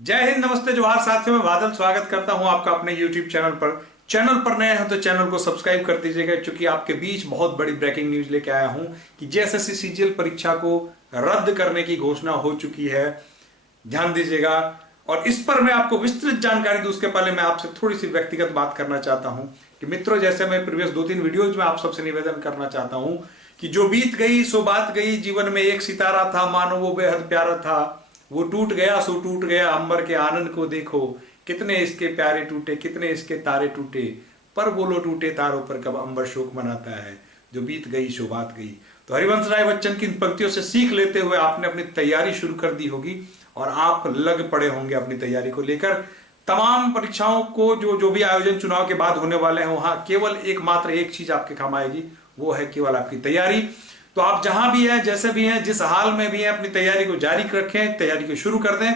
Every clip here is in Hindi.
जय हिंद, नमस्ते, जोहार साथियों। मैं बादल स्वागत करता हूं आपका अपने YouTube चैनल पर नए हैं तो चैनल को सब्सक्राइब कर दीजिएगा, क्योंकि आपके बीच बहुत बड़ी ब्रेकिंग न्यूज लेके आया हूं कि जेएसएससी सीजीएल परीक्षा को रद्द करने की घोषणा हो चुकी है। ध्यान दीजिएगा, और इस पर मैं आपको विस्तृत जानकारी दूं उसके पहले मैं आपसे थोड़ी सी व्यक्तिगत बात करना चाहता हूं कि मित्रों, जैसे मैं प्रीवियस 2-3 वीडियोज में आप सबसे निवेदन करना चाहता हूं कि जो बीत गई सो बात गई, जीवन में एक सितारा था, मानो वो बेहद प्यारा था, वो टूट गया सो टूट गया, अंबर के आनंद को देखो, कितने इसके प्यारे टूटे, कितने इसके तारे टूटे, पर बोलो टूटे तारों पर कब अंबर शोक मनाता है, जो बीत गई सो बात गई। तो हरिवंश राय बच्चन की इन पंक्तियों से सीख लेते हुए आपने अपनी तैयारी शुरू कर दी होगी और आप लग पड़े होंगे अपनी तैयारी को लेकर। तमाम परीक्षाओं को जो भी आयोजन चुनाव के बाद होने वाले हैं, वहां केवल एकमात्र एक चीज आपके काम आएगी, वो है केवल आपकी तैयारी। तो आप जहां भी हैं, जैसे भी हैं, जिस हाल में भी हैं, अपनी तैयारी को जारी रखें, तैयारी को शुरू कर दें।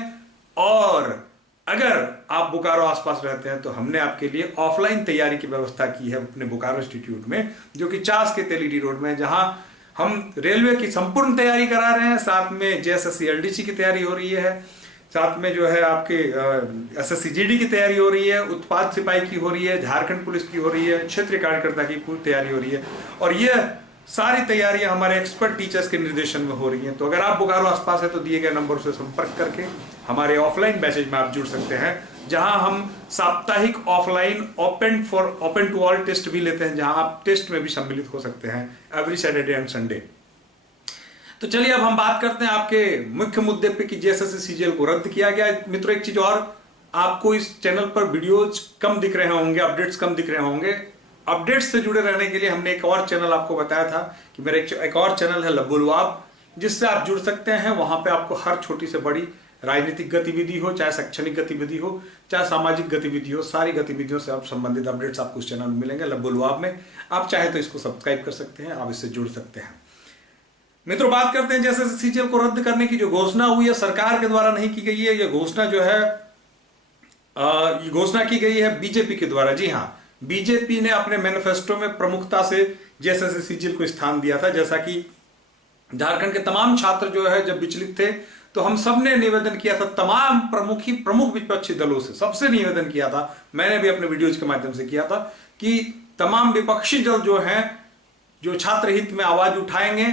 और अगर आप बोकारो आसपास रहते हैं तो हमने आपके लिए ऑफलाइन तैयारी की व्यवस्था की है अपने बोकारो इंस्टीट्यूट में, जो कि चास के तेलीडी रोड में, जहां हम रेलवे की संपूर्ण तैयारी करा रहे हैं, साथ में जेएसएससी एलडीसी की तैयारी हो रही है, साथ में जो है आपके एसएससी जीडी की तैयारी हो रही है, उत्पाद सिपाही की हो रही है, झारखंड पुलिस की हो रही है, क्षेत्रीय कार्यकर्ता की पूरी तैयारी हो रही है। और यह सारी तैयारियां हमारे एक्सपर्ट टीचर्स के निर्देशन में हो रही हैं। तो अगर आप बोकारो आसपास है तो दिए गए नंबर से संपर्क करके हमारे ऑफलाइन बैचेज में आप जुड़ सकते हैं, जहां हम साप्ताहिक offline open to all test भी लेते हैं, जहां आप टेस्ट में भी सम्मिलित हो सकते हैं एवरी सैटरडे एंड संडे। तो चलिए अब हम बात करते हैं आपके मुख्य मुद्दे पे कि जेएसएससी सीजीएल को रद्द किया गया। मित्रों, एक चीज और, आपको इस चैनल पर वीडियोज कम दिख रहे होंगे, अपडेट्स कम दिख रहे होंगे। अपडेट्स से जुड़े रहने के लिए हमने एक और चैनल आपको बताया था कि मेरा एक और चैनल है लब्बू लुआब, जिससे आप जुड़ सकते हैं। वहां पे आपको हर छोटी से बड़ी राजनीतिक गतिविधि हो, चाहे शैक्षणिक गतिविधि हो, चाहे सामाजिक गतिविधि हो, सारी गतिविधियों से आप संबंधित अपडेट्स आपको उस चैनल में मिलेंगे लब्बू लुआब में। आप चाहे तो इसको सब्सक्राइब कर सकते हैं, आप इससे जुड़ सकते हैं। मित्रों, बात करते हैं जैसे सीजीएल को रद्द करने की जो घोषणा हुई है, सरकार के द्वारा नहीं की गई है। यह घोषणा जो है ये घोषणा की गई है बीजेपी के द्वारा। जी हाँ, बीजेपी ने अपने मैनिफेस्टो में प्रमुखता से जेएसएससी सीजीएल को स्थान दिया था। जैसा कि झारखंड के तमाम छात्र जो है जब विचलित थे, तो हम सब ने निवेदन किया था, तमाम प्रमुख विपक्षी दलों से सबसे निवेदन किया था, मैंने भी अपने वीडियोज के माध्यम से किया था, कि तमाम विपक्षी दल जो हैं, जो छात्र हित में आवाज उठाएंगे,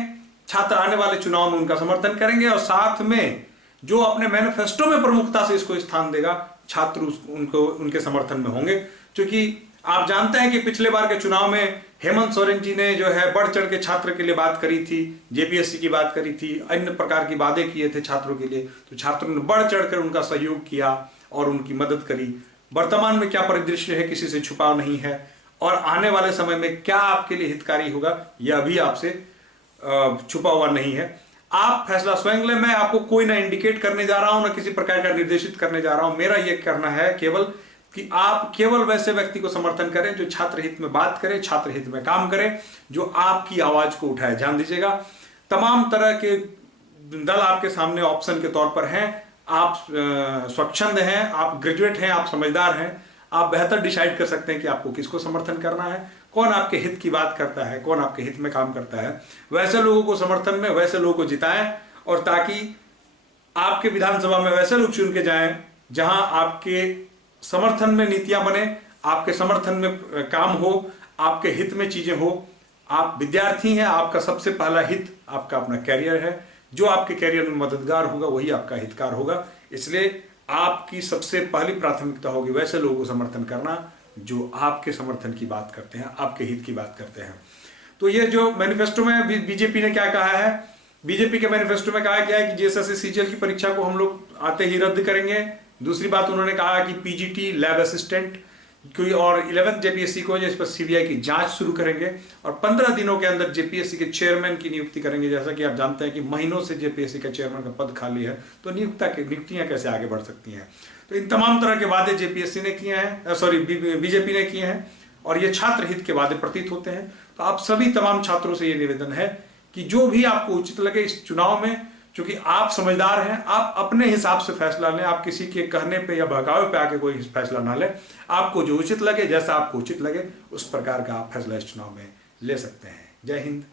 छात्र आने वाले चुनाव में उनका समर्थन करेंगे, और साथ में जो अपने मैनिफेस्टो में प्रमुखता से इसको स्थान देगा, छात्र उनके समर्थन में होंगे। क्योंकि आप जानते हैं कि पिछले बार के चुनाव में हेमंत सोरेन जी ने जो है बढ़ चढ़ के छात्र के लिए बात करी थी, जेपीएससी की बात करी थी, अन्य प्रकार की वादे किए थे छात्रों के लिए, तो छात्रों ने बढ़ चढ़कर उनका सहयोग किया और उनकी मदद करी। वर्तमान में क्या परिदृश्य है, किसी से छुपाव नहीं है, और आने वाले समय में क्या आपके लिए हितकारी होगा, यह भी आपसे छुपा हुआ नहीं है। आप फैसला स्वयं लें। मैं आपको कोई ना इंडिकेट करने जा रहा हूं, ना किसी प्रकार का निर्देशित करने जा रहा हूं। मेरा यह करना है केवल कि आप केवल वैसे व्यक्ति को समर्थन करें जो छात्र हित में बात करे, छात्र हित में काम करे, जो आपकी आवाज को उठाए। ध्यान दीजिएगा, तमाम तरह के दल आपके सामने ऑप्शन के तौर पर हैं। आप स्वच्छंद हैं, आप ग्रेजुएट हैं, आप समझदार हैं, आप बेहतर डिसाइड कर सकते हैं कि आपको किसको समर्थन करना है, कौन आपके हित की बात करता है, कौन आपके हित में काम करता है। वैसे लोगों को समर्थन में वैसे लोगों को जिताएं, और ताकि आपके विधानसभा में वैसे लोग चुन के जाएं जहां आपके समर्थन में नीतियां बने, आपके समर्थन में काम हो, आपके हित में चीजें हो। आप विद्यार्थी हैं, आपका सबसे पहला हित आपका अपना कैरियर है। जो आपके कैरियर में मददगार होगा वही आपका हितकार होगा। इसलिए आपकी सबसे पहली प्राथमिकता होगी वैसे लोगों को समर्थन करना जो आपके समर्थन की बात करते हैं, आपके हित की बात करते हैं। तो ये जो मैनिफेस्टो में बीजेपी ने क्या कहा है, बीजेपी के मैनिफेस्टो में कहा गया है कि जेएसएससी सीजीएल की परीक्षा को हम लोग आते ही रद्द करेंगे। दूसरी बात उन्होंने कहा कि पीजीटी, लैब असिस्टेंट कोई और 11th जेपीएससी को इस पर सीबीआई की जांच शुरू करेंगे, और 15 दिनों के अंदर जेपीएससी के चेयरमैन की नियुक्ति करेंगे। जैसा कि आप जानते हैं कि महीनों से जेपीएससी का चेयरमैन का पद खाली है, तो नियुक्तियां कैसे आगे बढ़ सकती हैं। तो इन तमाम तरह के वादे जेपीएससी ने किए हैं, बीजेपी ने किए हैं, और ये छात्र हित के वादे प्रतीत होते हैं। तो आप सभी तमाम छात्रों से ये निवेदन है कि जो भी आपको उचित लगे इस चुनाव में, क्योंकि आप समझदार हैं, आप अपने हिसाब से फैसला लें, आप किसी के कहने पे या बहकावे पे आके कोई फैसला ना लें। आपको जो उचित लगे, जैसा आपको उचित लगे, उस प्रकार का आप फैसला इस चुनाव में ले सकते हैं। जय हिंद।